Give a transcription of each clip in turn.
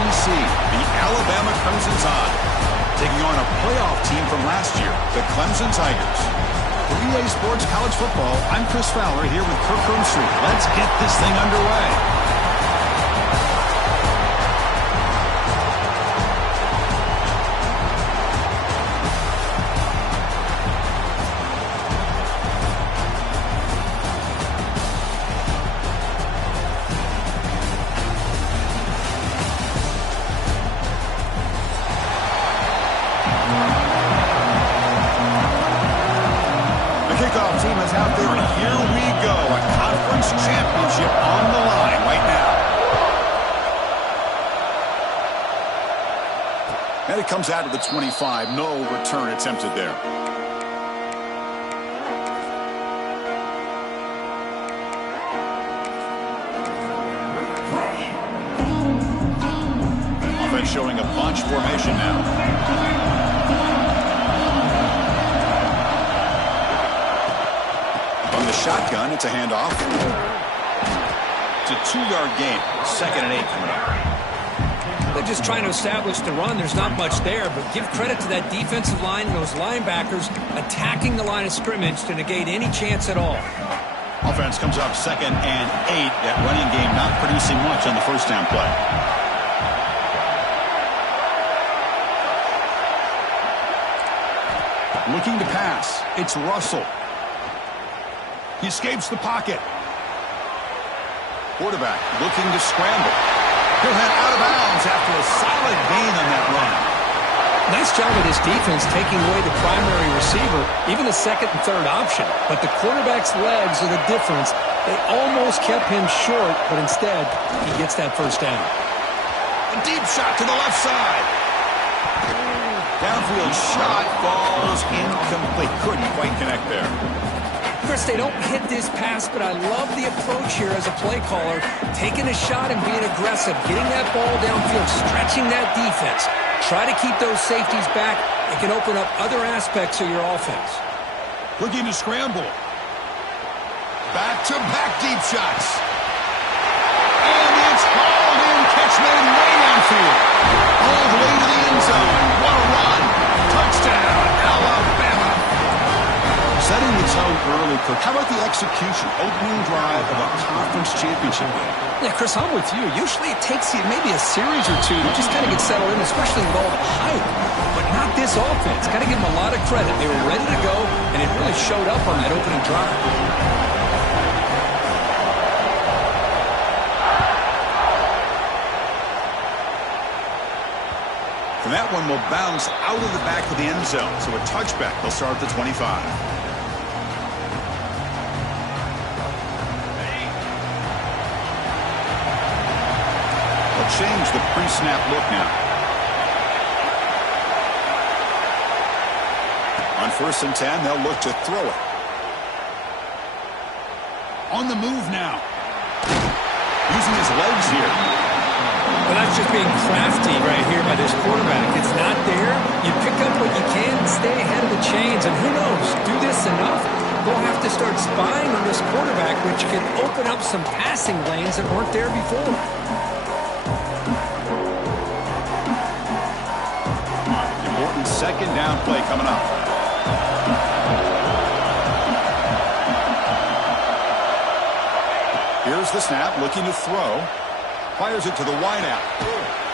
SEC, the Alabama Crimson Tide, taking on a playoff team from last year, the Clemson Tigers. For EA Sports College Football, I'm Chris Fowler here with Kirk Herbstreit. Let's get this thing underway. Kickoff team is out there, and here we go. A conference championship on the line right now. And it comes out of the 25. No return attempted there. Offense showing a bunch formation now. Shotgun, it's a handoff. It's a 2-yard gain. 2nd and 8 coming up. They're just trying to establish the run. There's not much there, but give credit to that defensive line and those linebackers attacking the line of scrimmage to negate any chance at all. Offense comes up 2nd and 8. That running game not producing much on the first down play. Looking to pass. It's Russell. He escapes the pocket. Quarterback looking to scramble. He'll head out of bounds after a solid gain on that run. Nice job of this defense taking away the primary receiver, even the 2nd and 3rd option. But the quarterback's legs are the difference. They almost kept him short, but instead, he gets that first down. A deep shot to the left side. Downfield shot falls incomplete. Couldn't quite connect there. Chris, they don't hit this pass, but I love the approach here as a play caller. Taking a shot and being aggressive, getting that ball downfield, stretching that defense. Try to keep those safeties back. It can open up other aspects of your offense. Looking to scramble. Back-to-back deep shots. And it's hauled in. Catch made way downfield. All the way to the end zone. What a run. Touchdown, Alabama. Setting the tone early, Cook. How about the execution? Opening drive of a conference championship game. Yeah, Chris, I'm with you. Usually it takes you maybe a series or two to just kind of get settled in, especially with all the hype. But not this offense. Got to give them a lot of credit. They were ready to go, and it really showed up on that opening drive. And that one will bounce out of the back of the end zone. So a touchback. They'll start at the 25. Change the pre-snap look now. On 1st and 10, they'll look to throw it. On the move now. Using his legs here. Well, that's just being crafty right here by this quarterback. It's not there. You pick up what you can and stay ahead of the chains. And who knows, do this enough, they'll have to start spying on this quarterback, which can open up some passing lanes that weren't there before. Second down play coming up. Here's the snap, looking to throw. Fires it to the wideout.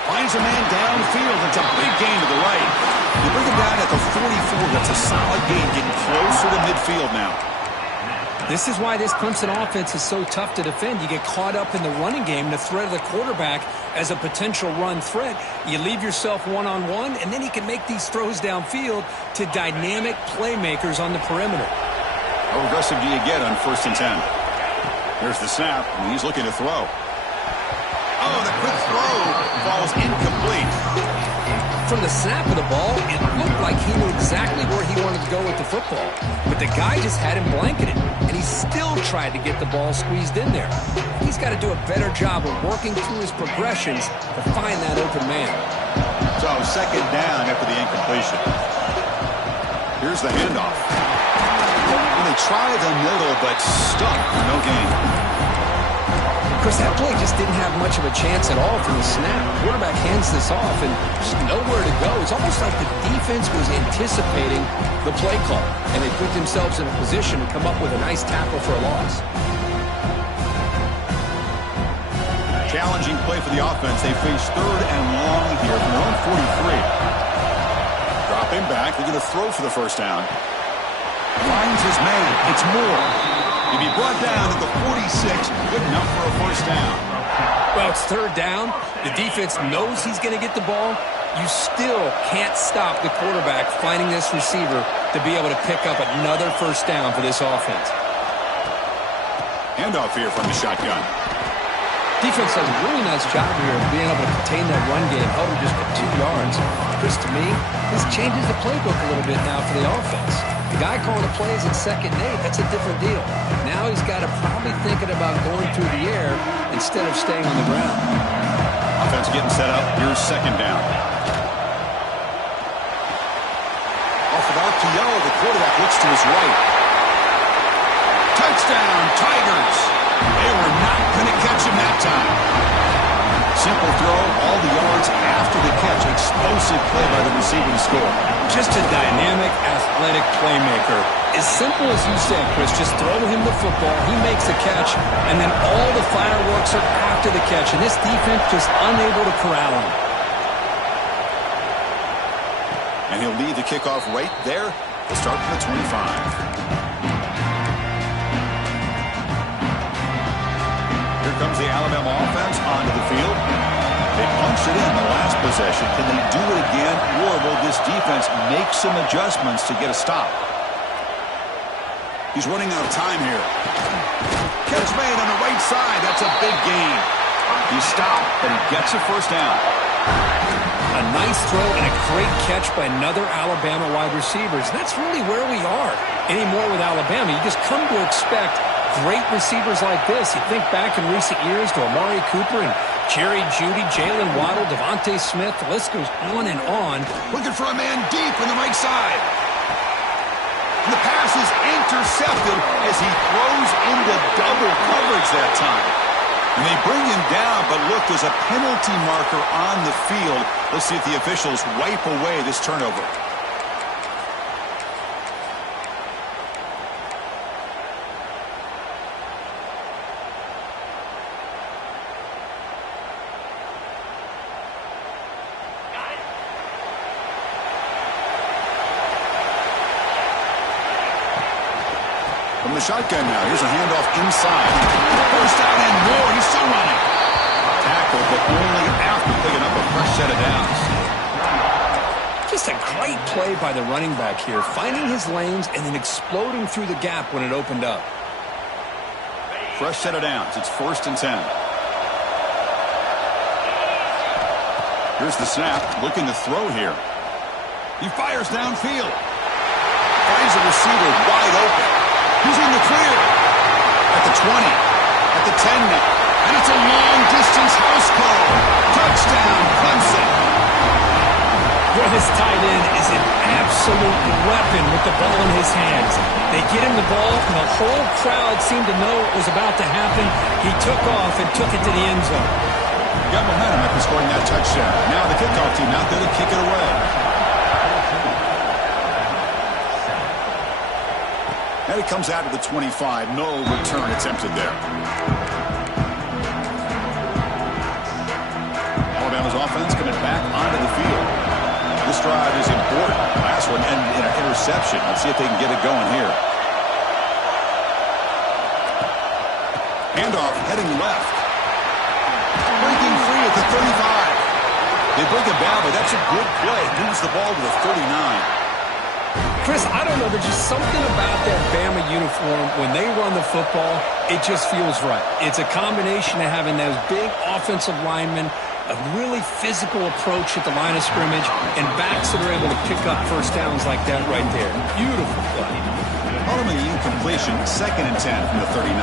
Finds a man downfield. It's a big gain to the right. You bring him down at the 44. That's a solid gain, getting closer to midfield now. This is why this Clemson offense is so tough to defend. You get caught up in the running game, the threat of the quarterback as a potential run threat. You leave yourself one-on-one, and then he can make these throws downfield to dynamic playmakers on the perimeter. How aggressive do you get on 1st and 10? There's the snap, and he's looking to throw. Oh, the quick throw falls incomplete. From the snap of the ball, it looked like he knew exactly where he wanted to go with the football. But the guy just had him blanketed, and he still tried to get the ball squeezed in there. He's got to do a better job of working through his progressions to find that open man. So 2nd down after the incompletion. Here's the handoff. And they try the middle, but stuck. No gain. Chris, that play just didn't have much of a chance at all from the snap. Quarterback hands this off, and just nowhere to go. It's almost like the defense was anticipating the play call, and they put themselves in a position to come up with a nice tackle for a loss. Challenging play for the offense. They face 3rd and long here from their own 43. Dropping back. They're going to throw for the first down. Finds his man. It's Moore. He'll be brought down at the 46. Good enough for a first down. Well, it's 3rd down. The defense knows he's going to get the ball. You still can't stop the quarterback finding this receiver to be able to pick up another first down for this offense. Handoff here from the shotgun. Defense does a really nice job here of being able to contain that run game. Held him just for 2 yards. Chris, to me, this changes the playbook a little bit now for the offense. The guy calling the plays at 2nd and 8, that's a different deal. Now he's got to probably thinking about going through the air instead of staying on the ground. Offense getting set up. Here's 2nd down. Off of RPO, the quarterback looks to his right. Touchdown, Tigers! They were not going to catch him that time. Simple throw, all the yards after the catch. Explosive play by the receiving score. Just a dynamic, athletic playmaker. As simple as you said, Chris, just throw him the football, he makes a catch, and then all the fireworks are after the catch, and this defense just unable to corral him. And he'll lead the kickoff right there. We'll start from the 25. Here comes the Alabama offense onto the field. They punched it in the last possession. Can they do it again, or will this defense make some adjustments to get a stop? He's running out of time here. Catch made on the right side. That's a big gain. He stopped, but he gets a first down. A nice throw and a great catch by another Alabama wide receiver. That's really where we are anymore with Alabama. You just come to expect great receivers like this. You think back in recent years to Amari Cooper and Jerry Jeudy, Jalen Waddle, Devontae Smith. The list goes on and on. Looking for a man deep on the right side. And the pass is intercepted as he throws into double coverage that time. And they bring him down, but look, there's a penalty marker on the field. Let's see if the officials wipe away this turnover. From the shotgun now, here's a handoff inside. First down and more, he's still running. Tackle, but only after picking up a fresh set of downs. Just a great play by the running back here, finding his lanes and then exploding through the gap when it opened up. Fresh set of downs, it's 1st and 10. Here's the snap, looking to throw here. He fires downfield. Finds a receiver wide open. He's in the clear. At the 20. At the 10 now. And it's a long-distance house call. Touchdown, Clemson. Well, this tight end is an absolute weapon with the ball in his hands. They get him the ball, and the whole crowd seemed to know what was about to happen. He took off and took it to the end zone. Got momentum after scoring that touchdown. Now the kickoff team out there to kick it away. And it comes out to the 25. No return attempted there. Alabama's offense coming back onto the field. This drive is important. Last one ended in an interception. Let's see if they can get it going here. Handoff heading left. Breaking free at the 35. They break it down, but that's a good play. Moves the ball to the 39. Chris, I don't know. There's just something about that Bama uniform. When they run the football, it just feels right. It's a combination of having those big offensive linemen, a really physical approach at the line of scrimmage, and backs that are able to pick up first downs like that right there. Beautiful play. Ultimately incompletion, 2nd and 10 from the 39.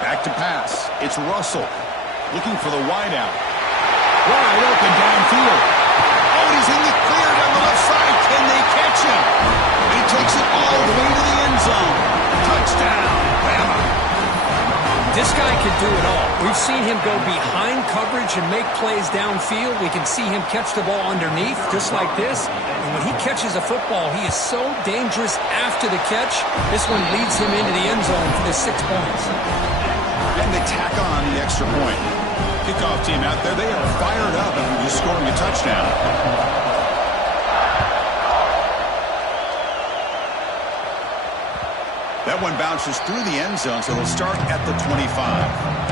Back to pass. It's Russell looking for the wideout. Wide open downfield. Oh, he's in the clear down the left side. Can they catch him? He takes it all the way to the end zone. Touchdown, Bama. This guy can do it all. We've seen him go behind coverage and make plays downfield. We can see him catch the ball underneath, just like this. And when he catches a football, he is so dangerous after the catch. This one leads him into the end zone for the 6 points. And they tack on the extra point. Kickoff team out there, they are fired up after just scoring a touchdown. That one bounces through the end zone, so they'll start at the 25.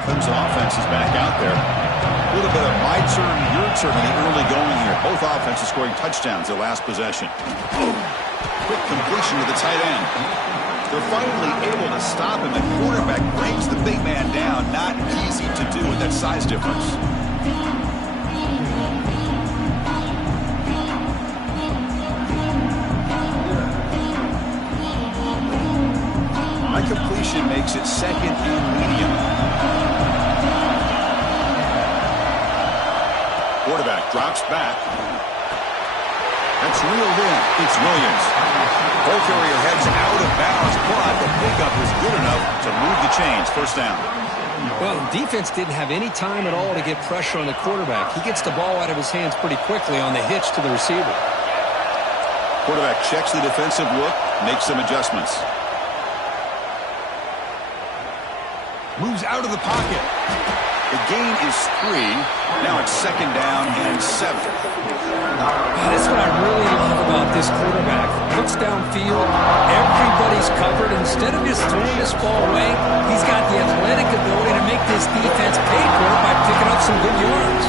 Clemson offense is back out there. A little bit of my turn, your turn in the early going here. Both offenses scoring touchdowns their last possession. Quick completion to the tight end. They're finally able to stop him. The quarterback brings the big man down. Not easy to do with that size difference. My completion makes it second and medium. Quarterback drops back. That's reeled in. It's Williams. Ball carrier heads out of bounds, but the pickup was good enough to move the chains. First down. Well, the defense didn't have any time at all to get pressure on the quarterback. He gets the ball out of his hands pretty quickly on the hitch to the receiver. Quarterback checks the defensive look, makes some adjustments. Moves out of the pocket. The gain is 3. Now it's second down and 7. That's what I really love about this quarterback. Looks downfield. Everybody's covered. Instead of just throwing this ball away, he's got the athletic ability to make this defense pay for it by picking up some good yards.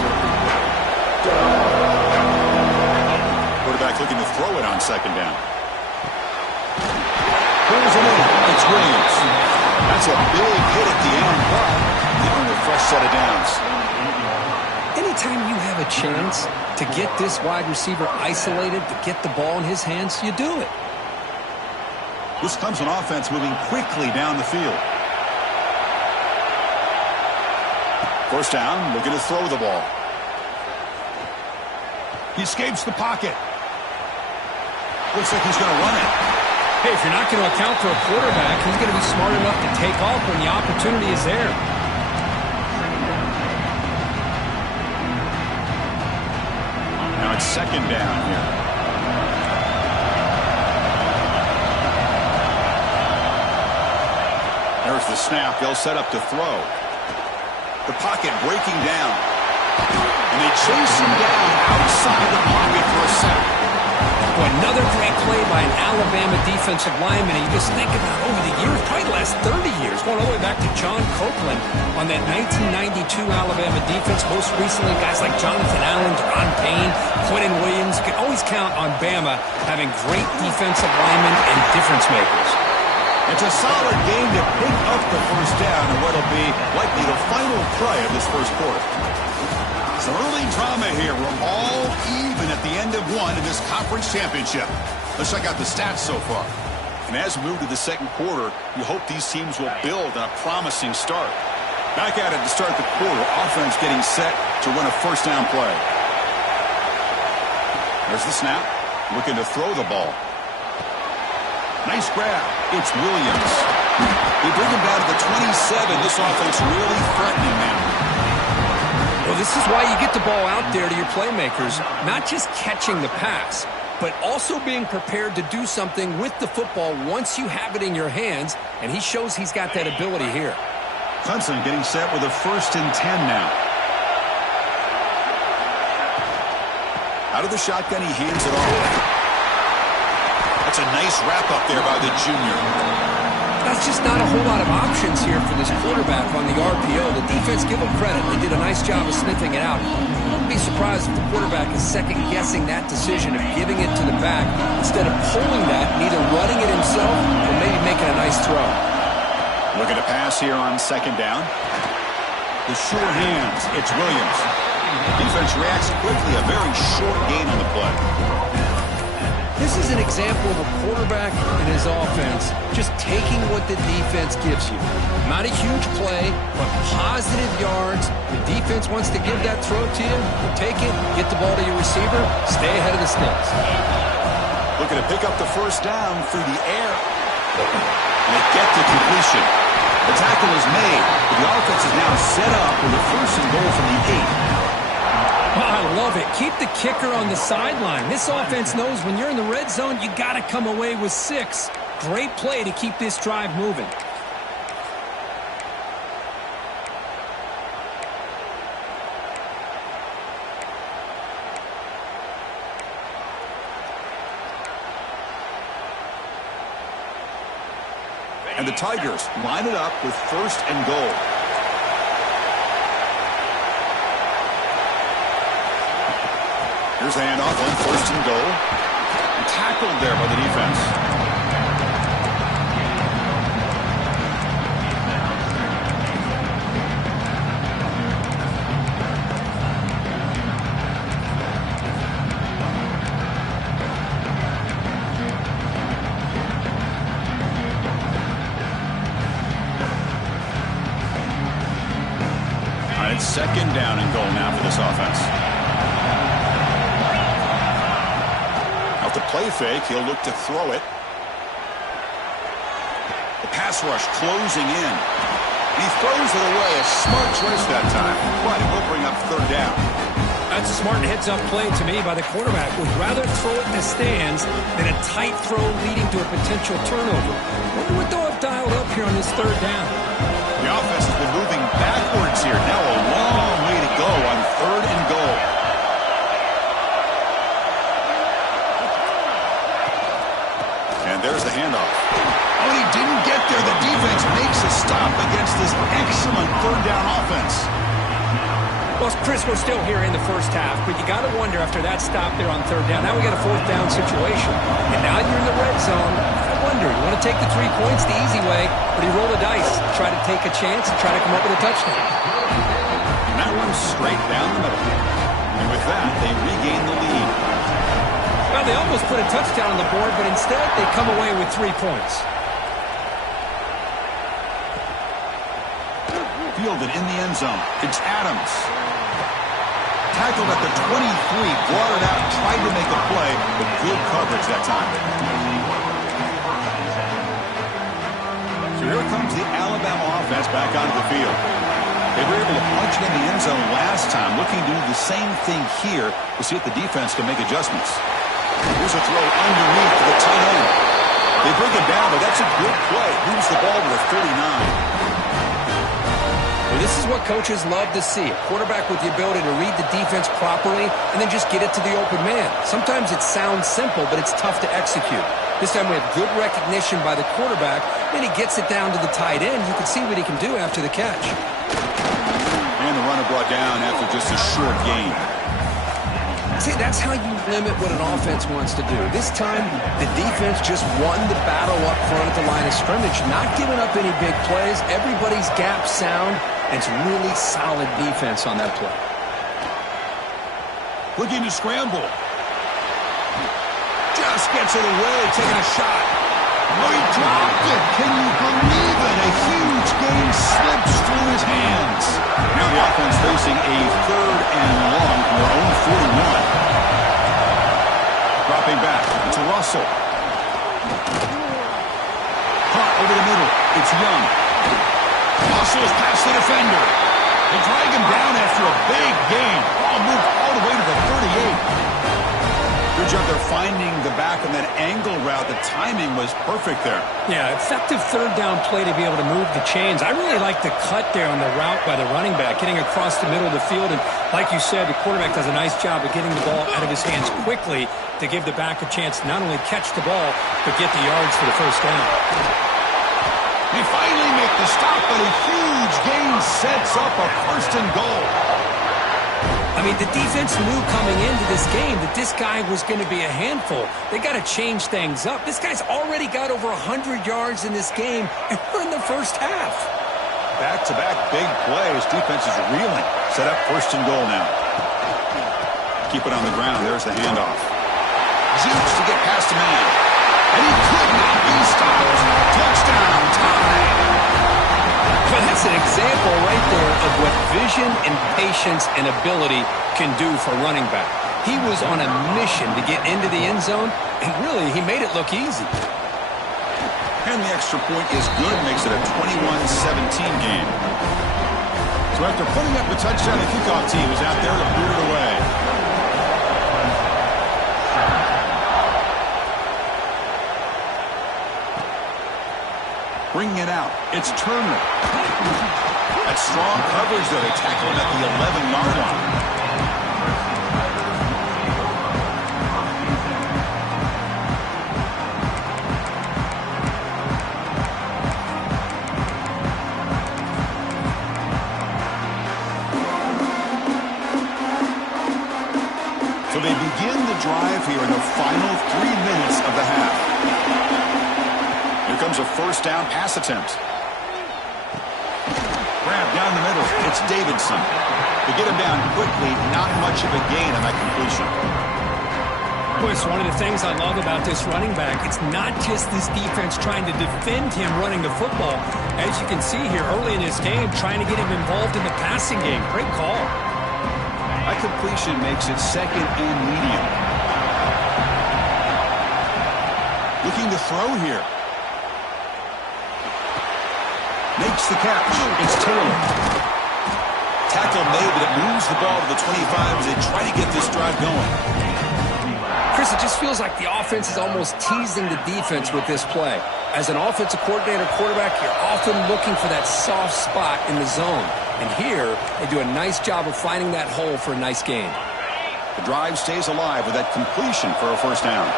Quarterback looking to throw it on second down. Pulls it in. It's Williams. That's a big hit at the end, but giving a fresh set of downs. Anytime you have a chance to get this wide receiver isolated, to get the ball in his hands, you do it. This comes an offense moving quickly down the field. First down, looking to throw the ball. He escapes the pocket. Looks like he's going to run it. Hey, if you're not going to account for a quarterback, he's going to be smart enough to take off when the opportunity is there. Now it's second down here. There's the snap. They'll set up to throw. The pocket breaking down. And they chase him down outside the pocket for a sack. Well, another great play by an Alabama defensive lineman. You just think about over the years, probably the last 30 years, going all the way back to John Copeland on that 1992 Alabama defense. Most recently, guys like Jonathan Allen, Deron Payne, Quentin Williams. You can always count on Bama having great defensive linemen and difference makers. It's a solid game to pick up the first down in what will be likely the final play of this first quarter. Some early drama here. We're all even at the end of one in this conference championship. Let's check out the stats so far. And as we move to the second quarter, you hope these teams will build on a promising start. Back at it to start the quarter. Offense getting set to run a first down play. There's the snap. Looking to throw the ball. Nice grab. It's Williams. They bring him down to the 27. This offense really threatening now. Well, this is why you get the ball out there to your playmakers, not just catching the pass, but also being prepared to do something with the football once you have it in your hands, and he shows he's got that ability here. Clemson getting set with a 1st and 10 now. Out of the shotgun, he hands it off. That's a nice wrap-up there by the junior. That's just not a whole lot of options here for this quarterback on the RPO. The defense, give them credit. They did a nice job of sniffing it out. Don't be surprised if the quarterback is second-guessing that decision of giving it to the back instead of pulling that and either running it himself or maybe making a nice throw. Looking to pass here on second down. The sure hands. It's Williams. Defense reacts quickly. A very short gain on the play. This is an example of a quarterback and his offense just taking what the defense gives you. Not a huge play, but positive yards. The defense wants to give that throw to you. You take it, get the ball to your receiver, stay ahead of the sticks. Looking to pick up the first down through the air. And they get to completion. The tackle is made. The offense is now set up with a first and goal from the 8. Oh, I love it. Keep the kicker on the sideline. This offense knows when you're in the red zone, you got to come away with 6. Great play to keep this drive moving. And the Tigers line it up with first and goal. Here's the handoff on first and goal. Tackled there by the defense. All right, it's second down and goal now for this offense. The play fake, he'll look to throw it. The pass rush closing in. He throws it away. A smart choice that time, but it will bring up third down. That's a smart heads-up play to me by the quarterback. Would rather throw it in the stands than a tight throw leading to a potential turnover. Wonder what they'll have dialed up here on this third down. The offense has been moving backwards here. Now a long way to go on third and goal. And there's the handoff. When he didn't get there, the defense makes a stop against this excellent third down offense. Well, Chris, we're still here in the first half, but you got to wonder after that stop there on third down. Now we got a fourth down situation. And now you're in the red zone. I wonder, you want to take the 3 points the easy way, or do you roll the dice, try to take a chance and try to come up with a touchdown? And that runs straight down the middle. And with that, they regain the lead. Well, they almost put a touchdown on the board, but instead they come away with 3 points. Fielded in the end zone. It's Adams. Tackled at the 23, brought it out, tried to make a play, but good coverage that time. So here comes the Alabama offense back onto the field. They were able to punch it in the end zone last time, looking to do the same thing here to see if the defense can make adjustments. Here's a throw underneath to the tight end. They bring it down, but that's a good play. Moves the ball to the 39. Well, this is what coaches love to see. A quarterback with the ability to read the defense properly and then just get it to the open man. Sometimes it sounds simple, but it's tough to execute. This time we have good recognition by the quarterback. Then he gets it down to the tight end. You can see what he can do after the catch. And the runner brought down after just a short gain. See, that's how you limit what an offense wants to do. This time, the defense just won the battle up front at the line of scrimmage, not giving up any big plays. Everybody's gap sound, and it's really solid defense on that play. Looking to scramble. Just gets it away, taking a shot. Oh, he dropped it. Can you believe it? A huge gain slips through his hands. Now the offense facing a third and long from their own 41. Dropping back to Russell. Caught over the middle. It's Young. Russell's past the defender. They drag him down after a big gain. Ball moved all the way to the 38. Good job there finding the back on that angle route. The timing was perfect there. Yeah, effective third down play to be able to move the chains. I really like the cut there on the route by the running back, getting across the middle of the field. And like you said, the quarterback does a nice job of getting the ball out of his hands quickly to give the back a chance to not only catch the ball, but get the yards for the first down. They finally make the stop, but a huge gain sets up a first and goal. I mean, the defense knew coming into this game that this guy was going to be a handful. They got to change things up. This guy's already got over 100 yards in this game, and we're in the first half. Back-to-back big plays. Defense is reeling. Set up first and goal now. Keep it on the ground. There's the handoff. Jukes to get past a man. And he could not be stopped. Touchdown, tied. Well, that's an example right there of what vision and patience and ability can do for running back. He was on a mission to get into the end zone, and really, he made it look easy. And the extra point is good, makes it a 21-17 game. So after putting up the touchdown, the kickoff team is out there to boot it away. Bringing it out, it's Turner. That's strong coverage, though. They tackle him at the 11-yard line. So they begin the drive here in the final 3 minutes of the half. Here comes a first down pass attempt. Grab down the middle. It's Davidson. To get him down quickly, not much of a gain on that completion. Boy, it's one of the things I love about this running back. It's not just this defense trying to defend him running the football. As you can see here early in this game, trying to get him involved in the passing game. Great call. That completion makes it second and medium. Looking to throw here. Makes the catch. It's Taylor. Tackle made, but it moves the ball to the 25 as they try to get this drive going. Chris, it just feels like the offense is almost teasing the defense with this play. As an offensive coordinator, quarterback, you're often looking for that soft spot in the zone. And here, they do a nice job of finding that hole for a nice gain. The drive stays alive with that completion for a first down.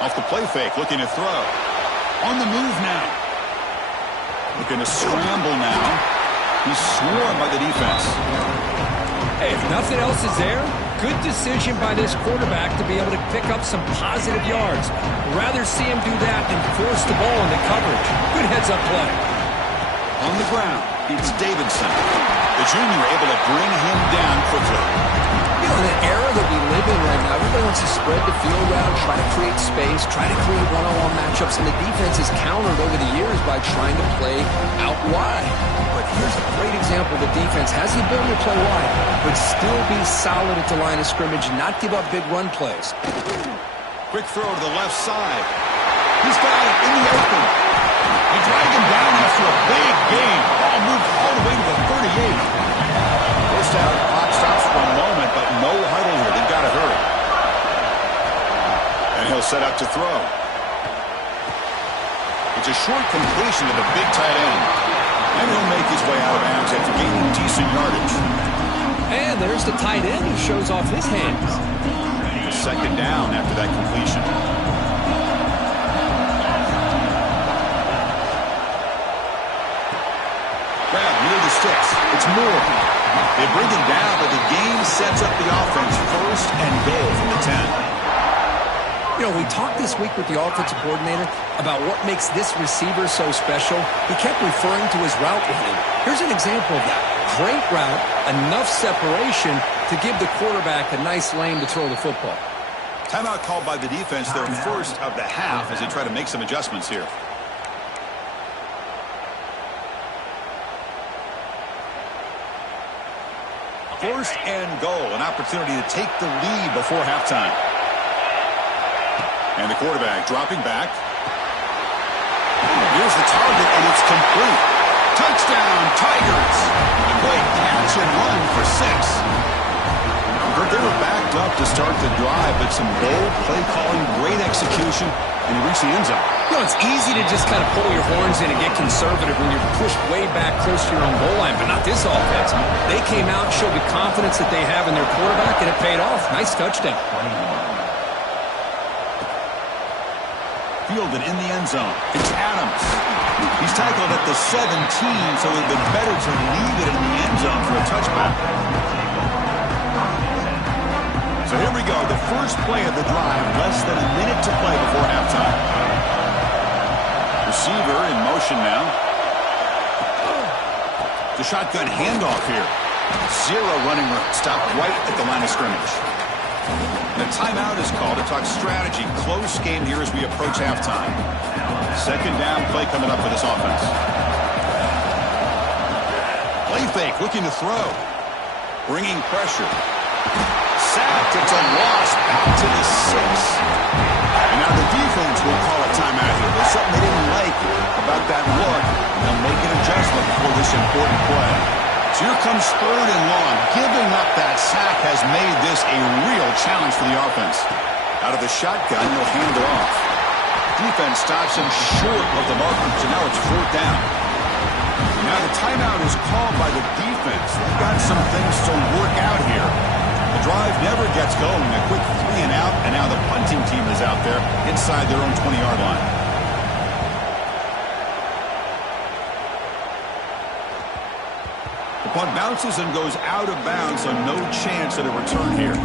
Off the play fake, looking to throw. On the move now. Looking to scramble now. He's swarmed by the defense. Hey, if nothing else is there, good decision by this quarterback to be able to pick up some positive yards. Rather see him do that than force the ball into coverage. Good heads-up play. On the ground, it's Davidson. The junior able to bring him down quickly. You know, in the era that we live in right now, everybody wants to spread the field around, try to create space, try to create one-on-one matchups, and the defense is countered over the years by trying to play out wide. But here's a great example. The defense has the ability to play wide, but still be solid at the line of scrimmage, not give up big run plays. Quick throw to the left side. He's got it in the open. They drag him down after a big gain. Ball moved all the way to the 38. First down, clock stops for a moment, but no huddle here. They've got to hurry. And he'll set up to throw. It's a short completion to the big tight end. And he'll make his way out of bounds after gaining decent yardage. And there's the tight end who shows off his hands. Second down after that completion. Grab near the sticks. It's Moore. They bring him down, but the game sets up the offense first and goal from the 10. You know, we talked this week with the offensive coordinator about what makes this receiver so special. He kept referring to his route running. Here's an example of that. Great route, enough separation to give the quarterback a nice lane to throw the football. Timeout called by the defense, their first of the half, as they try to make some adjustments here. First and goal, an opportunity to take the lead before halftime. And the quarterback dropping back. Here's the target, and it's complete. Touchdown, Tigers! A great catch and run for 6. They were backed up to start the drive, but some bold play calling, great execution, and he reached the end zone. You know, it's easy to just kind of pull your horns in and get conservative when you're pushed way back close to your own goal line, but not this offense. They came out, showed the confidence that they have in their quarterback, and it paid off. Nice touchdown. Fielded in the end zone. It's Adams. He's tackled at the 17, so it would have been better to leave it in the end zone for a touchback. So here we go, the first play of the drive, less than a minute to play before halftime. Receiver in motion now. The shotgun handoff here. Zero running room. Stopped right at the line of scrimmage. The timeout is called to talk strategy. Close game here as we approach halftime. Second down play coming up for this offense. Play fake, looking to throw. Bringing pressure. Sacked, it's a loss. Back to the 6. And now the defense will call a timeout here. There's something they didn't like about that look. And they'll make an adjustment for this important play. So here comes third and long. Giving up that sack has made this a real challenge for the offense. Out of the shotgun, they'll hand it off. Defense stops him short of the marker, so now it's fourth down. Now the timeout is called by the defense. They've got some things to work out here. The drive never gets going. A quick 3 and out, and now the punting team is out there inside their own 20-yard line. The punt bounces and goes out of bounds, so no chance at a return here.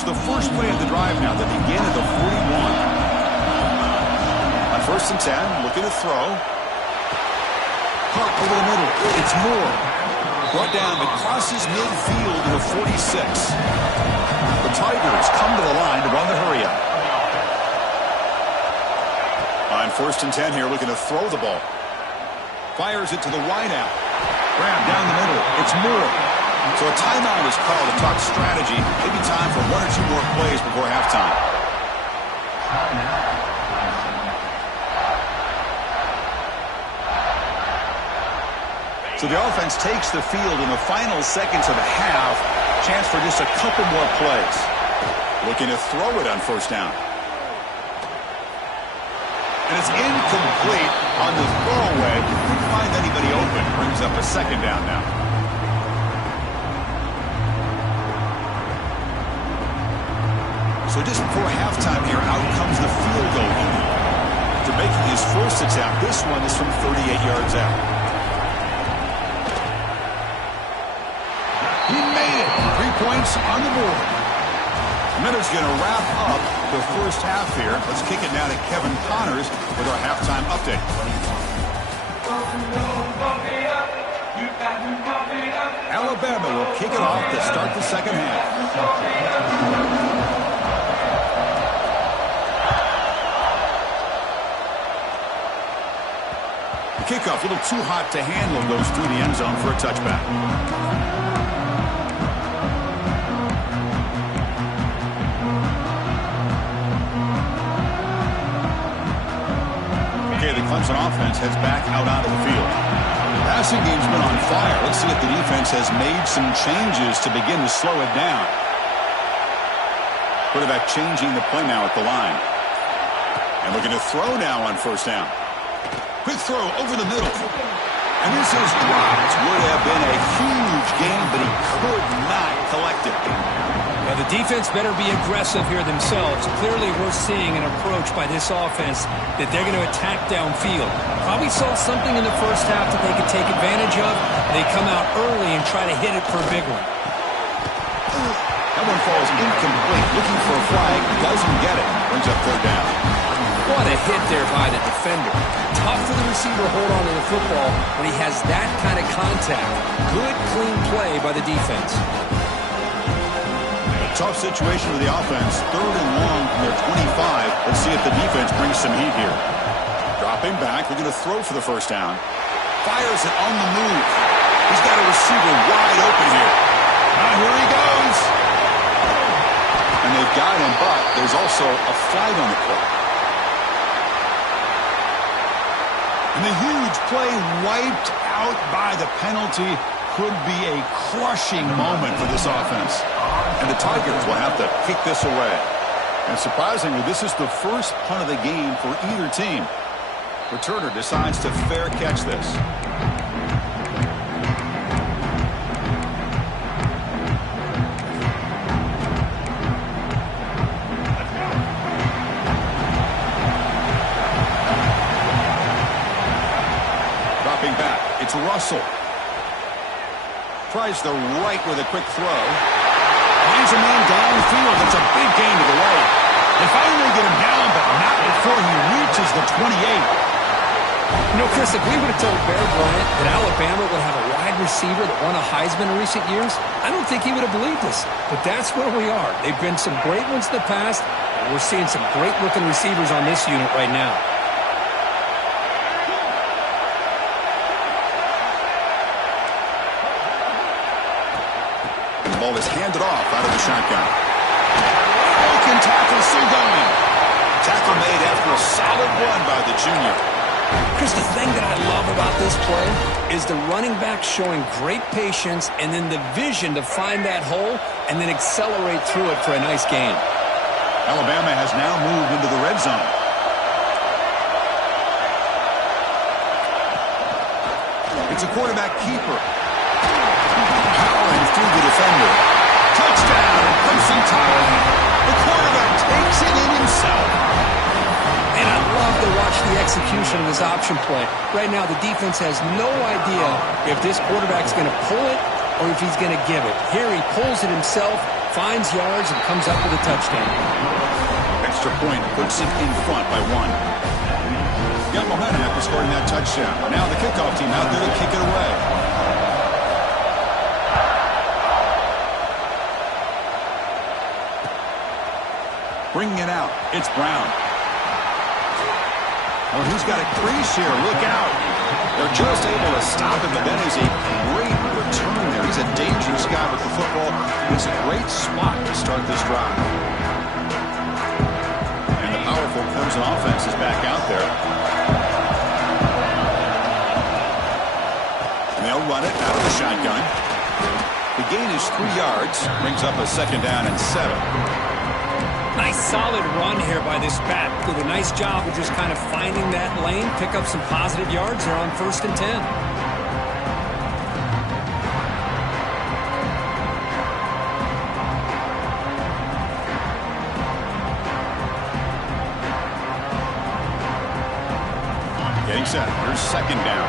The first play of the drive now. They begin at the 41. On 1st and 10, looking to throw. Caught over the middle. It's Moore. Brought down, but crosses midfield to the 46. The Tigers come to the line to run the hurry up. On 1st and 10 here, looking to throw the ball. Fires it to the wide out. Grab down the middle. It's Moore. So a timeout is called to talk strategy. Maybe time for 1 or 2 more plays before halftime. So the offense takes the field in the final seconds of the half. Chance for just a couple more plays. Looking to throw it on 1st down. And it's incomplete on the throwaway. Couldn't find anybody open. Brings up a 2nd down now. So just before halftime here, out comes the field goal. After making his first attempt, this one is from 38 yards out. He made it. 3 points on the board. Miller's going to wrap up the first half here. Let's kick it now to Kevin Connors with our halftime update. Alabama will kick it off to start the second half. Kickoff a little too hot to handle, goes through the end zone for a touchback. Okay, the Clemson offense heads back out onto the field. The passing game's been on fire. Let's see if the defense has made some changes to begin to slow it down. Quarterback changing the play now at the line. And looking to throw now on 1st down. Quick throw over the middle. And this is dropped. Would have been a huge game, but he could not collect it. Now the defense better be aggressive here themselves. Clearly we're seeing an approach by this offense that they're going to attack downfield. Probably saw something in the first half that they could take advantage of. They come out early and try to hit it for a big one. That one falls incomplete. Looking for a flag. Doesn't get it. Brings up 3rd down. What a hit there by the defender. Tough for the receiver to hold on to the football when he has that kind of contact. Good, clean play by the defense. A tough situation for the offense. 3rd and long from their 25. Let's see if the defense brings some heat here. Dropping back, looking to throw for the 1st down. Fires it on the move. He's got a receiver wide open here. Now here he goes. And they've got him, but there's also a flag on the play. And the huge play wiped out by the penalty could be a crushing moment for this offense. And the Tigers will have to kick this away. And surprisingly, this is the first punt of the game for either team. Returner decides to fair catch this. Dropping back, it's Russell. Tries the right with a quick throw. Finds a man downfield. That's a big gain to the right. They finally get him down, but not before he reaches the 28. You know, Chris, if we would have told Bear Bryant that Alabama would have a wide receiver that won a Heisman in recent years, I don't think he would have believed us. But that's where we are. They've been some great ones in the past, and we're seeing some great-looking receivers on this unit right now. And the ball is handed off out of the shotgun. Broken tackle still going. Tackle made after a solid run by the junior. Chris, the thing that I love about this play is the running back showing great patience and then the vision to find that hole and then accelerate through it for a nice gain. Alabama has now moved into the red zone. It's a quarterback keeper. Powering through the defender. Touchdown, Crimson Tide. The quarterback takes it in himself. And I love to watch the execution of this option play. Right now, the defense has no idea if this quarterback's going to pull it or if he's going to give it. Here he pulls it himself, finds yards, and comes up with a touchdown. Extra point puts it in front by 1. Got momentum after scoring that touchdown. Now the kickoff team out there to kick it away. Bringing it out, it's Brown. Oh, he's got a crease here. Look out. They're just able to stop him, but that is a great return there. He's a dangerous guy with the football. It's a great spot to start this drive. And the powerful Clemson offense is back out there. And they'll run it out of the shotgun. The gain is 3 yards. Brings up a 2nd down and 7. Nice solid run here by this back. Did a nice job of just kind of finding that lane, pick up some positive yards. They're on 1st and 10. Getting set. Here's 2nd down.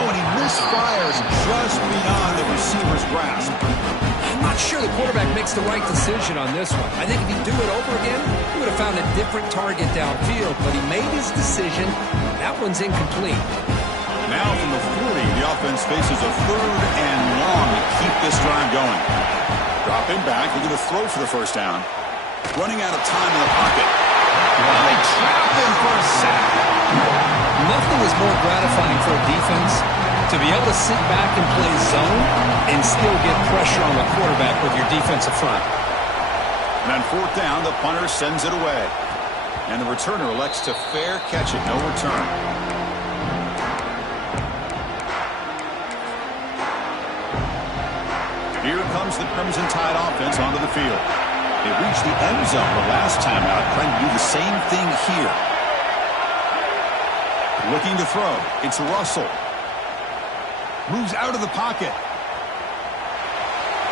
Oh, and he misfires just beyond the receiver's grasp. I'm not sure the quarterback makes the right decision on this one. I think if he'd do it over again, he would have found a different target downfield, but he made his decision. That one's incomplete. Now from the 40, the offense faces a 3rd and long to keep this drive going. Dropping back, looking to throw for the 1st down. Running out of time in the pocket. They trap him for a sack. Nothing is more gratifying for a defense to be able to sit back and play zone and still get pressure on the quarterback with your defensive front. And on 4th down, the punter sends it away. And the returner elects to fair catch it, no return. Here comes the Crimson Tide offense onto the field. They reached the end zone the last time out, trying to do the same thing here. Looking to throw. It's Russell. Moves out of the pocket.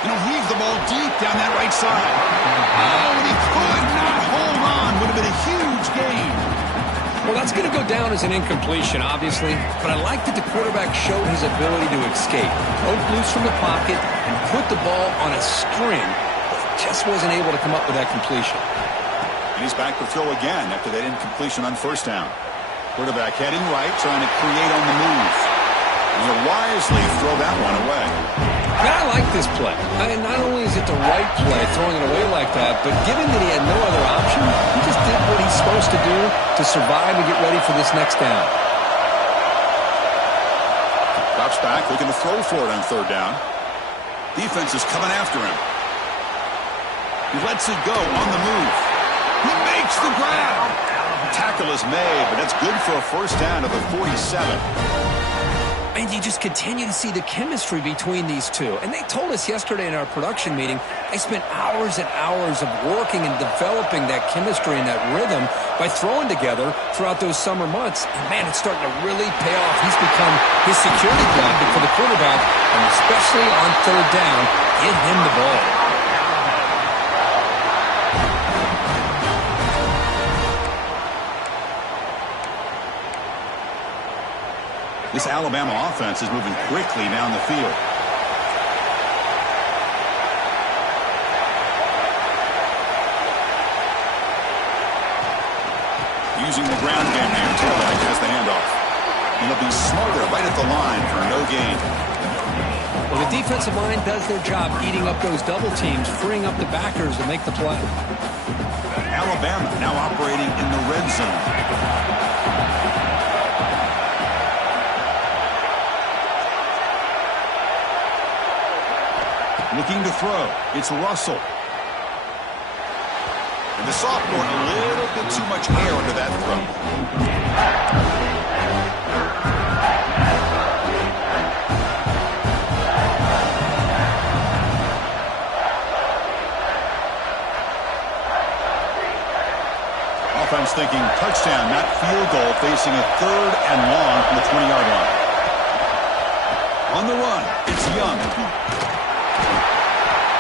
And he'll heave the ball deep down that right side. Oh, and he could not hold on. Would have been a huge gain. Well, that's going to go down as an incompletion, obviously. But I like that the quarterback showed his ability to escape. Broke loose from the pocket and put the ball on a string. But just wasn't able to come up with that completion. And he's back to throw again after that incompletion on 1st down. Quarterback heading right, trying to create on the move. And he'll wisely throw that one away. Man, I like this play. I mean, not only is it the right play, throwing it away like that, but given that he had no other option, he just did what he's supposed to do to survive and get ready for this next down. Drops back, looking to throw for it on 3rd down. Defense is coming after him. He lets it go on the move. He makes the grab. Tackle is made, but that's good for a 1st down to the 47. And you just continue to see the chemistry between these two. And they told us yesterday in our production meeting, they spent hours and hours of working and developing that chemistry and that rhythm by throwing together throughout those summer months. And man, it's starting to really pay off. He's become his security blanket for the quarterback, and especially on 3rd down, get him the ball. This Alabama offense is moving quickly down the field. Using the ground game here. Taylor has the handoff. And they'll be smarter right at the line for no gain. Well, the defensive line does their job eating up those double teams, freeing up the backers to make the play. Alabama now operating in the red zone. Looking to throw. It's Russell. And the sophomore, a little bit too much air under that throw. Offense thinking touchdown, not field goal, facing a 3rd and long from the 20-yard line. On the run, it's Young.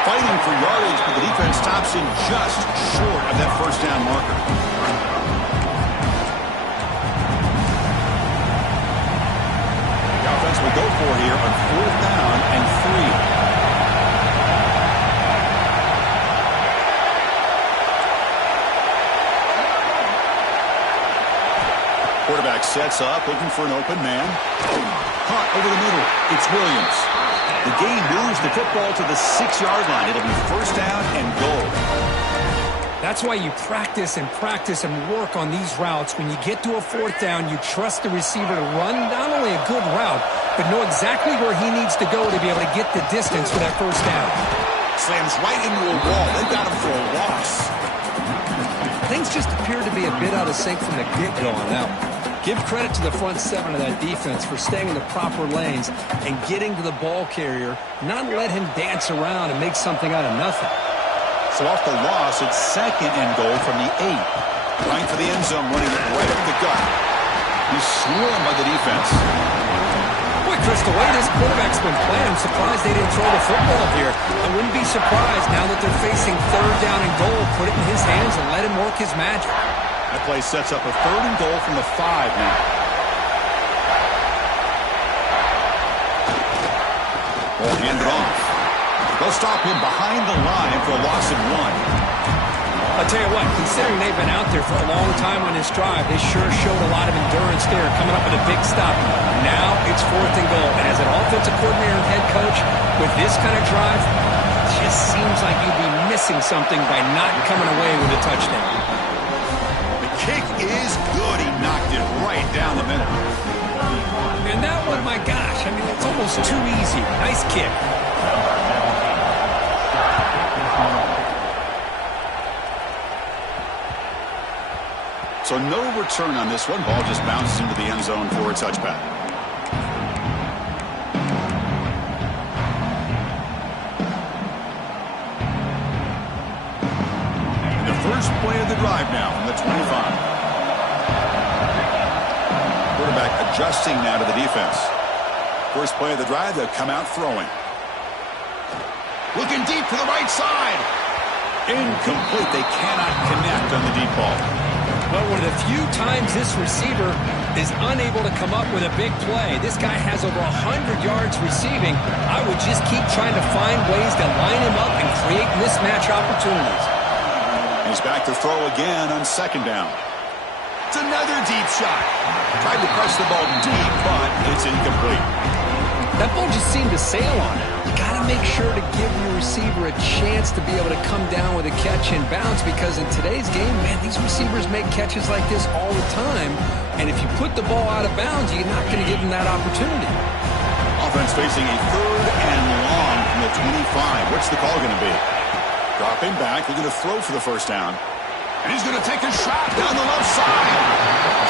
Fighting for yardage, but the defense stops in just short of that first down marker. The offense will go for here on 4th down and 3. Quarterback sets up, looking for an open man. Caught over the middle. It's Williams. The gain moves the football to the 6-yard line. It'll be first down and goal. That's why you practice and work on these routes. When you get to a 4th down, you trust the receiver to run not only a good route, but know exactly where he needs to go to be able to get the distance for that first down. Slams right into a wall. They've got him for a loss. Things just appear to be a bit out of sync from the get-go on that one. Give credit to the front 7 of that defense for staying in the proper lanes and getting to the ball carrier, not let him dance around and make something out of nothing. So off the loss, it's 2nd and goal from the 8. Trying for the end zone, running it right up the gut. He's swarmed by the defense. Boy, Chris, the way this quarterback's been playing, I'm surprised they didn't throw the football here. I wouldn't be surprised now that they're facing 3rd down and goal. Put it in his hands and let him work his magic. That play sets up a 3rd and goal from the 5 now. Ball handed off. They'll stop him behind the line for a loss of 1. I'll tell you what, considering they've been out there for a long time on this drive, they sure showed a lot of endurance there, coming up with a big stop. Now it's 4th and goal. And as an offensive coordinator and head coach, with this kind of drive, it just seems like you'd be missing something by not coming away with a touchdown. Kick is good. He knocked it right down the middle. And that one, my gosh, I mean, it's almost too easy. Nice kick. So no return on this one. Ball just bounces into the end zone for a touchback. First play of the drive now from the 25. Quarterback adjusting now to the defense. First play of the drive, they'll come out throwing. Looking deep to the right side. Incomplete. They cannot connect on the deep ball. Well, one of the few times this receiver is unable to come up with a big play. This guy has over 100 yards receiving. I would just keep trying to find ways to line him up and create mismatch opportunities. He's back to throw again on 2nd down. It's another deep shot. Tried to press the ball deep, but it's incomplete. That ball just seemed to sail on it. You got to make sure to give your receiver a chance to be able to come down with a catch and bounce, because in today's game, man, these receivers make catches like this all the time. And if you put the ball out of bounds, you're not going to give them that opportunity. Offense facing a 3rd and long from the 25. What's the call going to be? Dropping back, looking to throw for the first down. And he's going to take a shot down the left side.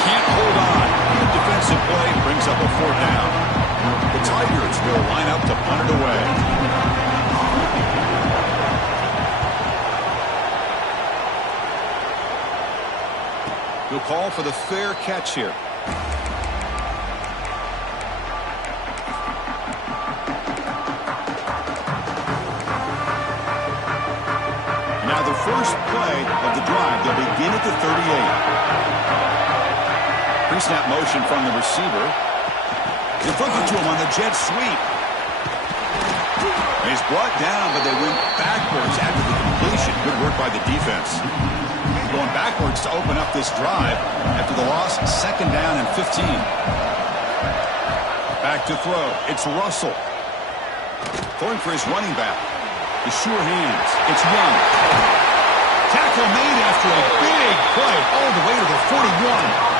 Can't hold on. Good defensive play brings up a 4th down. The Tigers will line up to punt it away. He'll call for the fair catch here. Now the first play of the drive, they'll begin at the 38. Pre-snap motion from the receiver. They flip it to him on the jet sweep. He's brought down, but they went backwards after the completion. Good work by the defense. Going backwards to open up this drive after the loss. 2nd down and 15. Back to throw. It's Russell. Throwing for his running back. The sure hands. It's Young. Tackle made after a big play all the way to the 41.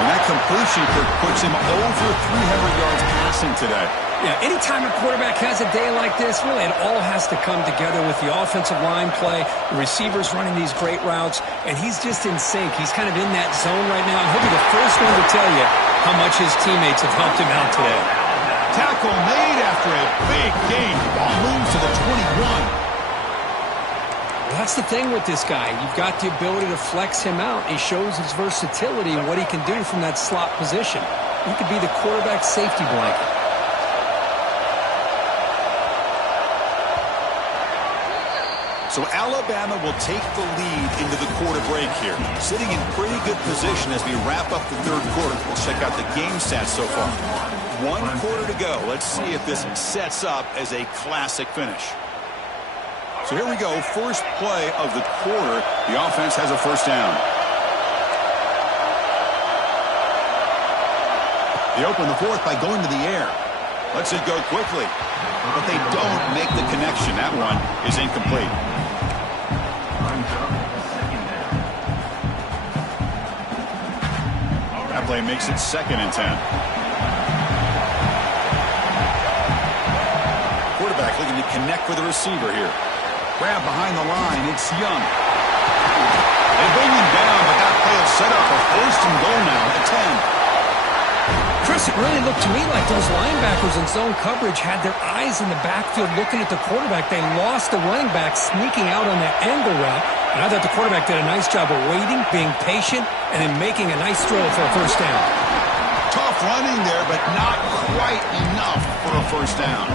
And that completion puts him over 300 yards passing today. Yeah, anytime a quarterback has a day like this, really it all has to come together with the offensive line play, the receivers running these great routes, and he's just in sync. He's kind of in that zone right now, and he'll be the first one to tell you how much his teammates have helped him out today. Tackle made after a big gain. Ball moves to the 21. That's the thing with this guy. You've got the ability to flex him out. He shows his versatility and what he can do from that slot position. He could be the quarterback's safety blanket. So Alabama will take the lead into the quarter break here. Sitting in pretty good position as we wrap up the 3rd quarter. Let's check out the game stats so far. 1 quarter to go. Let's see if this sets up as a classic finish. So here we go. First play of the quarter. The offense has a 1st down. They open the 4th by going to the air. Lets it go quickly. But they don't make the connection. That one is incomplete. That play makes it 2nd and 10. Quarterback looking to connect with the receiver here. Grab behind the line. It's Young. They bring him down, but that play will set up a 1st and goal now at 10. Chris, it really looked to me like those linebackers in zone coverage had their eyes in the backfield looking at the quarterback. They lost the running back sneaking out on that angle route. And I thought the quarterback did a nice job of waiting, being patient, and then making a nice throw for a 1st down. Tough running there, but not quite enough for a 1st down.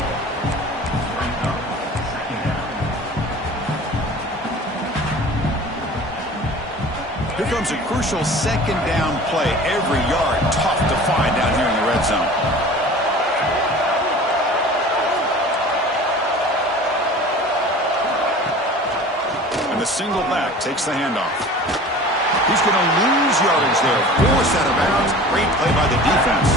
Here comes a crucial 2nd down play. Every yard tough to find down here in the red zone. And the single back takes the handoff. He's going to lose yardage there. Forced out of bounds. Great play by the defense.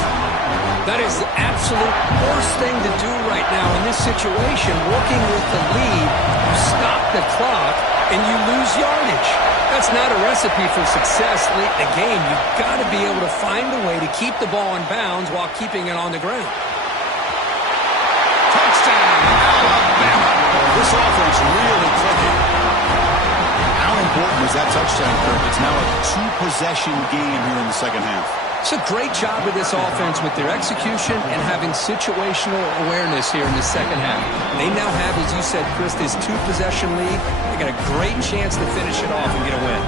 That is the absolute worst thing to do right now in this situation. Working with the lead, you stop the clock, and you lose yardage. That's not a recipe for success late in the game. You've got to be able to find a way to keep the ball in bounds while keeping it on the ground. Touchdown, Alabama. This offense really clicking. How important was that touchdown, Kirk? It's now a 2-possession game here in the 2nd half. It's a great job of this offense with their execution and having situational awareness here in the 2nd half. They now have, as you said, Chris, this 2-possession lead. They got a great chance to finish it off and get a win.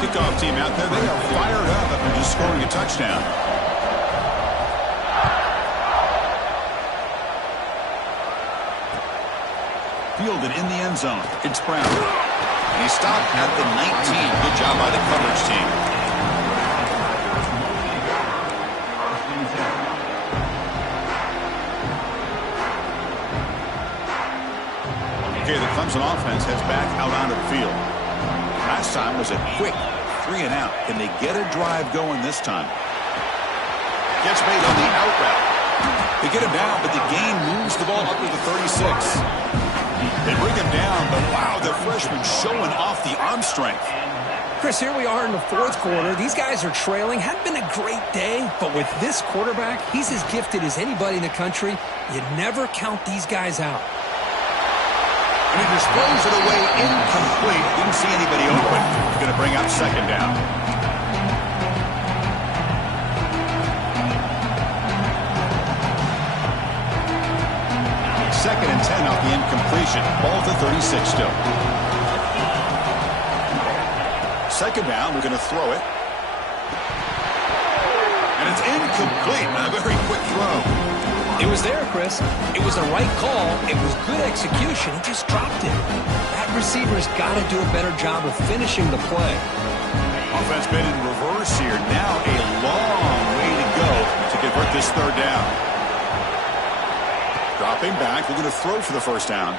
Kickoff team out there, they are fired up after just scoring a touchdown. Fielded in the end zone. It's Brown. And he stopped at the 19. Good job by the coverage team. Okay, the Clemson offense heads back out onto the field. Last time was a quick 3 and out. Can they get a drive going this time? Gets made on the out route. They get him down, but the gain moves the ball up to the 36. They bring him down, but wow, the freshman showing off the arm strength. Chris, here we are in the 4th quarter. These guys are trailing. Hadn't been a great day, but with this quarterback, he's as gifted as anybody in the country. You never count these guys out. And he displays it away incomplete. Didn't see anybody open. He's going to bring up 2nd down. Second and 10 off the incompletion. Ball to 36 still. 2nd down. We're going to throw it. And it's incomplete. A very quick throw. It was there, Chris. It was the right call. It was good execution. He just dropped it. That receiver's got to do a better job of finishing the play. Offense been in reverse here. Now a long way to go to get convert this third down. Dropping back, looking to throw for the first down.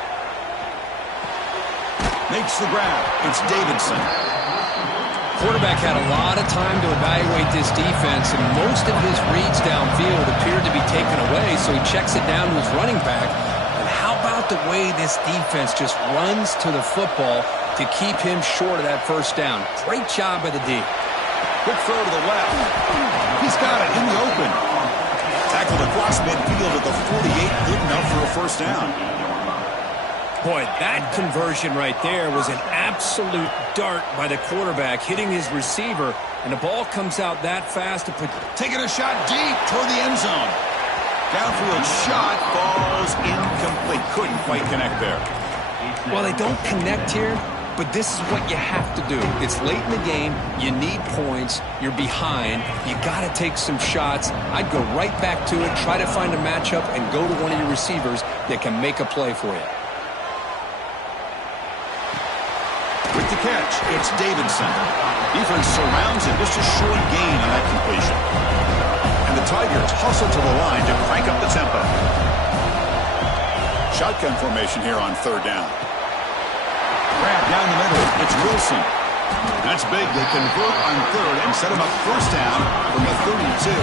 Makes the grab. It's Davidson. Quarterback had a lot of time to evaluate this defense, and most of his reads downfield appeared to be taken away, so he checks it down to his running back. And how about the way this defense just runs to the football to keep him short of that first down? Great job by the D. Quick throw to the left. He's got it in the open. Tackled across midfield at the 48, good enough for a first down. Boy, that conversion right there was an absolute dart by the quarterback, hitting his receiver, and the ball comes out that fast to put... Taking a shot deep toward the end zone. Downfield shot falls incomplete. Couldn't quite connect there. Well, they don't connect here, but this is what you have to do. It's late in the game. You need points. You're behind. You got to take some shots. I'd go right back to it, try to find a matchup, and go to one of your receivers that can make a play for you. With the catch, it's Davidson. Defense surrounds him, just a short gain on that completion. And the Tigers hustle to the line to crank up the tempo. Shotgun formation here on third down. Grab down the middle, it's Wilson. That's big, they convert on third and set him up first down from the 32.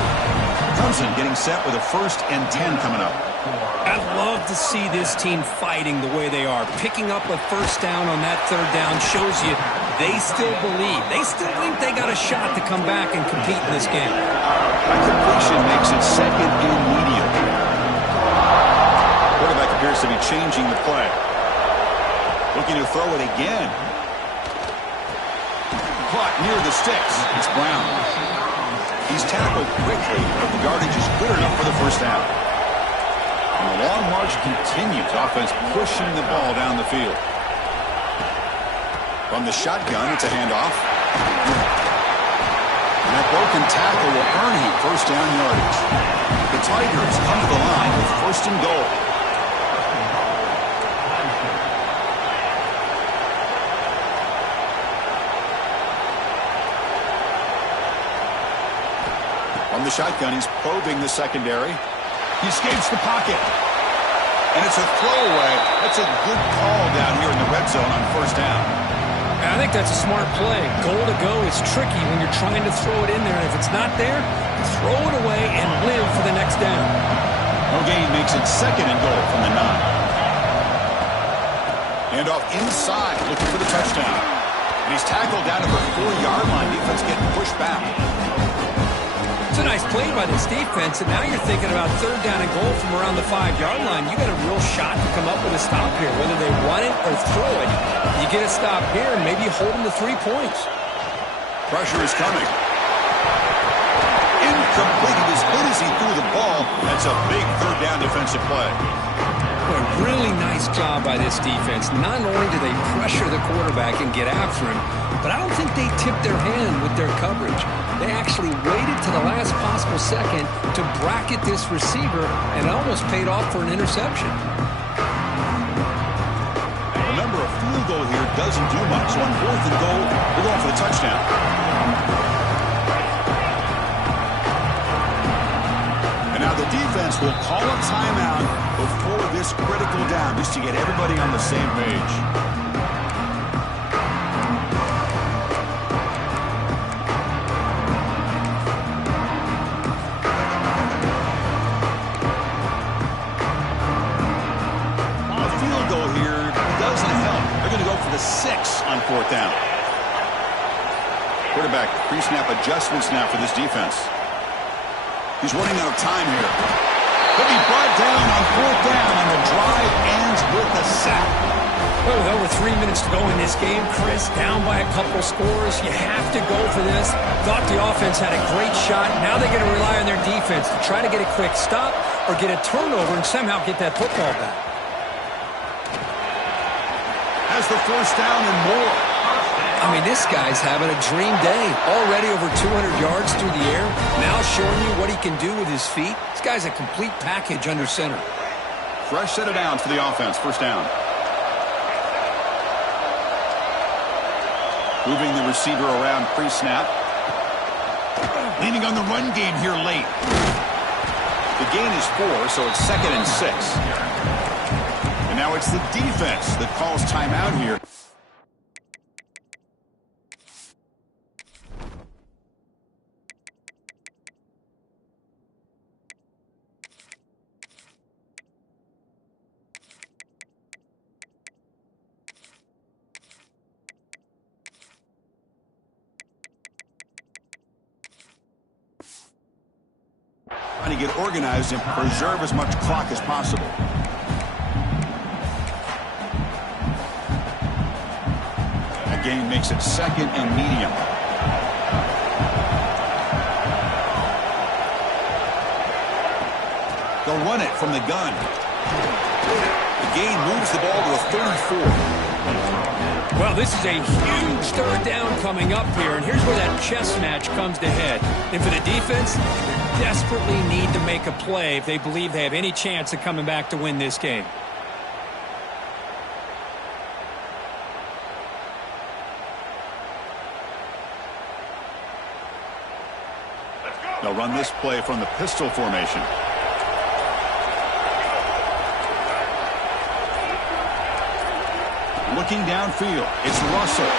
Clemson getting set with a 1st and 10 coming up. I love to see this team fighting the way they are. Picking up a first down on that third down shows you they still believe. They still think they got a shot to come back and compete in this game. That completion makes it 2nd and medium. Quarterback appears to be changing the play. Looking to throw it again. Caught near the sticks. It's Brown. He's tackled quickly, but the yardage is good enough for the first down. And the long march continues. Offense pushing the ball down the field. From the shotgun, it's a handoff. And that broken tackle will earn him first down yardage. The Tigers come to the line with 1st and goal. From the shotgun, he's probing the secondary. He escapes the pocket. And it's a throwaway. That's a good call down here in the red zone on first down. I think that's a smart play. Goal to go is tricky when you're trying to throw it in there. And if it's not there, throw it away and live for the next down. No gain makes it 2nd and goal from the 9. Handoff inside, looking for the touchdown. And he's tackled down to the 4-yard line. Defense getting pushed back. It's a nice play by this defense, and now you're thinking about third down and goal from around the 5-yard line. You got a real shot to come up with a stop here, whether they run it or throw it. You get a stop here, and maybe you hold them to 3 points. Pressure is coming. Incomplete. As good as he threw the ball, that's a big third down defensive play. A really nice job by this defense. Not only do they pressure the quarterback and get after him, but I don't think they tipped their hand with their coverage. They actually waited to the last possible second to bracket this receiver, and it almost paid off for an interception. Remember, a field goal here doesn't do much. So on 4th and goal, we're going for the touchdown. And now the defense will call a timeout before this critical down, just to get everybody on the same page. The 6 on 4th down. Quarterback pre-snap adjustments now for this defense. He's running out of time here. He'll be brought down on 4th down, and the drive ends with a sack. Well, with over 3 minutes to go in this game, Chris, down by a couple scores, you have to go for this. Thought the offense had a great shot. Now they're going to rely on their defense to try to get a quick stop or get a turnover and somehow get that football back. Has the first down and more. I mean, this guy's having a dream day. Already over 200 yards through the air. Now showing you what he can do with his feet. This guy's a complete package under center. Fresh set of downs for the offense. First down. Moving the receiver around pre-snap. Leaning on the run game here late. The gain is 4, so it's 2nd and 6. And now it's the defense that calls timeout here. Trying to get organized and preserve as much clock as possible. That gain makes it 2nd and medium. They'll run it from the gun. The gain moves the ball to the 34. Well, this is a huge 3rd down coming up here, and here's where that chess match comes to head. And for the defense, they desperately need to make a play if they believe they have any chance of coming back to win this game. They'll run this play from the pistol formation. Looking downfield, it's Russell.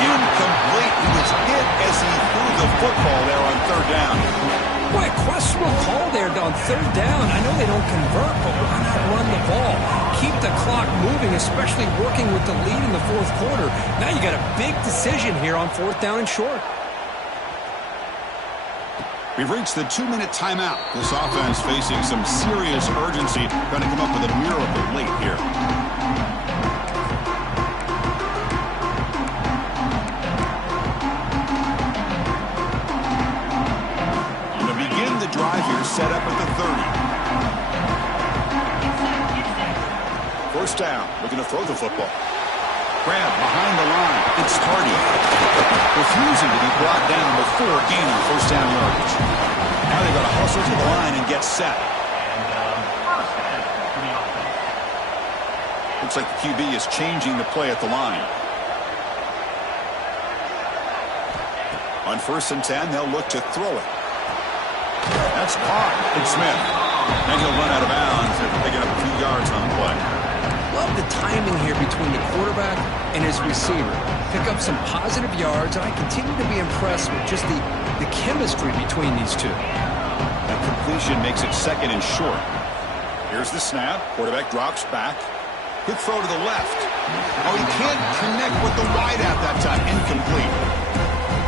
Incomplete. He was hit as he threw the football there on 3rd down. Boy, a questionable call there on 3rd down. I know they don't convert, but why not run the ball? Keep the clock moving, especially working with the lead in the 4th quarter. Now you got a big decision here on 4th down and short. We've reached the 2-minute timeout. This offense facing some serious urgency, trying to come up with a miracle late here. Drive here set up at the 30. 1st down, looking to throw the football. Grab behind the line. It's Hardy. Refusing to be brought down before gaining 1st down yardage. Now they've got to hustle to the line and get set. Looks like the QB is changing the play at the line. On 1st and 10, they'll look to throw it. That's caught. It's Smith. And he'll run out of bounds after picking up a few yards on the play. Love the timing here between the quarterback and his receiver. Pick up some positive yards, and I continue to be impressed with just the chemistry between these two. That completion makes it 2nd and short. Here's the snap. Quarterback drops back. Quick throw to the left. Oh, he can't connect with the wideout that time. Incomplete.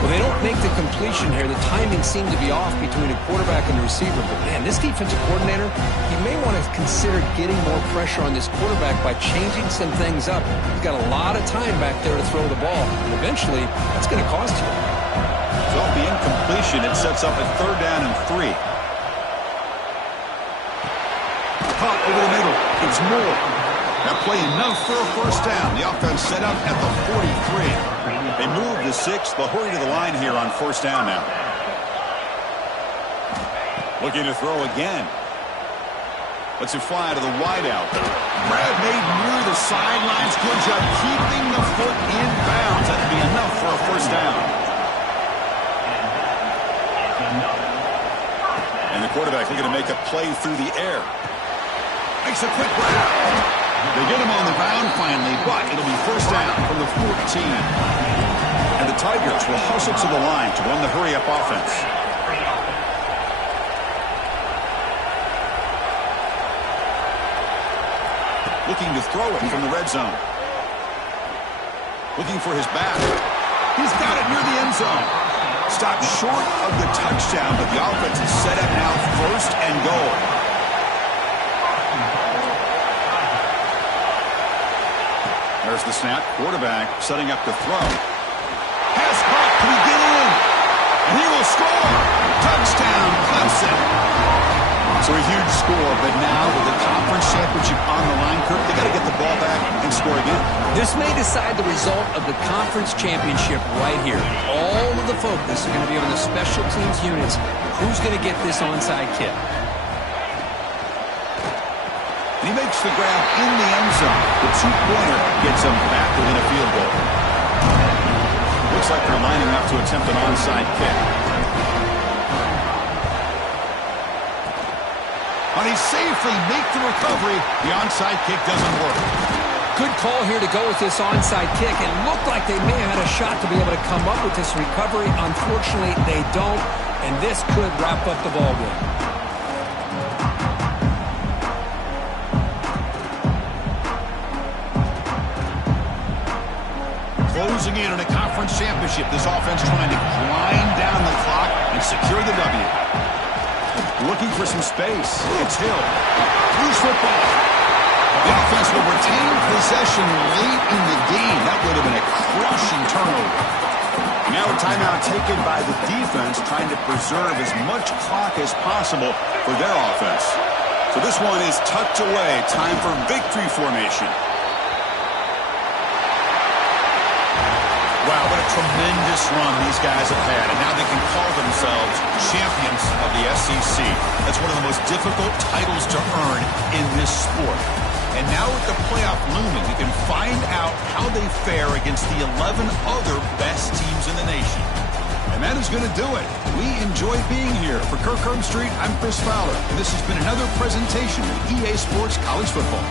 Well, they don't make the completion here. The timing seemed to be off between the quarterback and the receiver. But, man, this defensive coordinator, he may want to consider getting more pressure on this quarterback by changing some things up. He's got a lot of time back there to throw the ball. And eventually, that's going to cost you. So off the incompletion, it sets up a 3rd down and 3. Caught over the middle. It's Moore. That play enough for a 1st down. The offense set up at the 43. They move the 6. They'll hurry to the line here on 1st down now. Looking to throw again. Lets it fly to the wideout. Grab made near the sidelines. Good job keeping the foot in bounds. That'd be enough for a 1st down. And the quarterback looking to make a play through the air. Makes a quick grab. They get him on the ground finally, but it'll be 1st down from the 14. And the Tigers will hustle to the line to run the hurry-up offense. Looking to throw it from the red zone. Looking for his back. He's got it near the end zone. Stopped short of the touchdown, but the offense is set up now 1st and goal. There's the snap. Quarterback setting up the throw. Has caught. Can he get in? And he will score. Touchdown, Clemson. So a huge score, but now with the conference championship on the line, Kirk, they got to get the ball back and score again. This may decide the result of the conference championship right here. All of the focus is going to be on the special teams units. Who's going to get this onside kick? And he makes the grab in the end zone. The 2-pointer gets him back within a field goal. Looks like they're lining up to attempt an onside kick. And he safely makes the recovery. The onside kick doesn't work. Good call here to go with this onside kick. It looked like they may have had a shot to be able to come up with this recovery. Unfortunately, they don't, and this could wrap up the ball game. Closing in on a conference championship, this offense trying to grind down the clock and secure the W. Looking for some space. It's Hill. Loose football. The offense will retain possession late in the game. That would have been a crushing turnover. Now a timeout taken by the defense, trying to preserve as much clock as possible for their offense. So this one is tucked away. Time for victory formation. Wow, what a tremendous run these guys have had, and now they can call themselves champions of the SEC. That's one of the most difficult titles to earn in this sport. And now with the playoff looming, we can find out how they fare against the 11 other best teams in the nation. And that is going to do it. We enjoy being here. For Kirk Herbstreit, I'm Chris Fowler, and this has been another presentation of EA Sports College Football.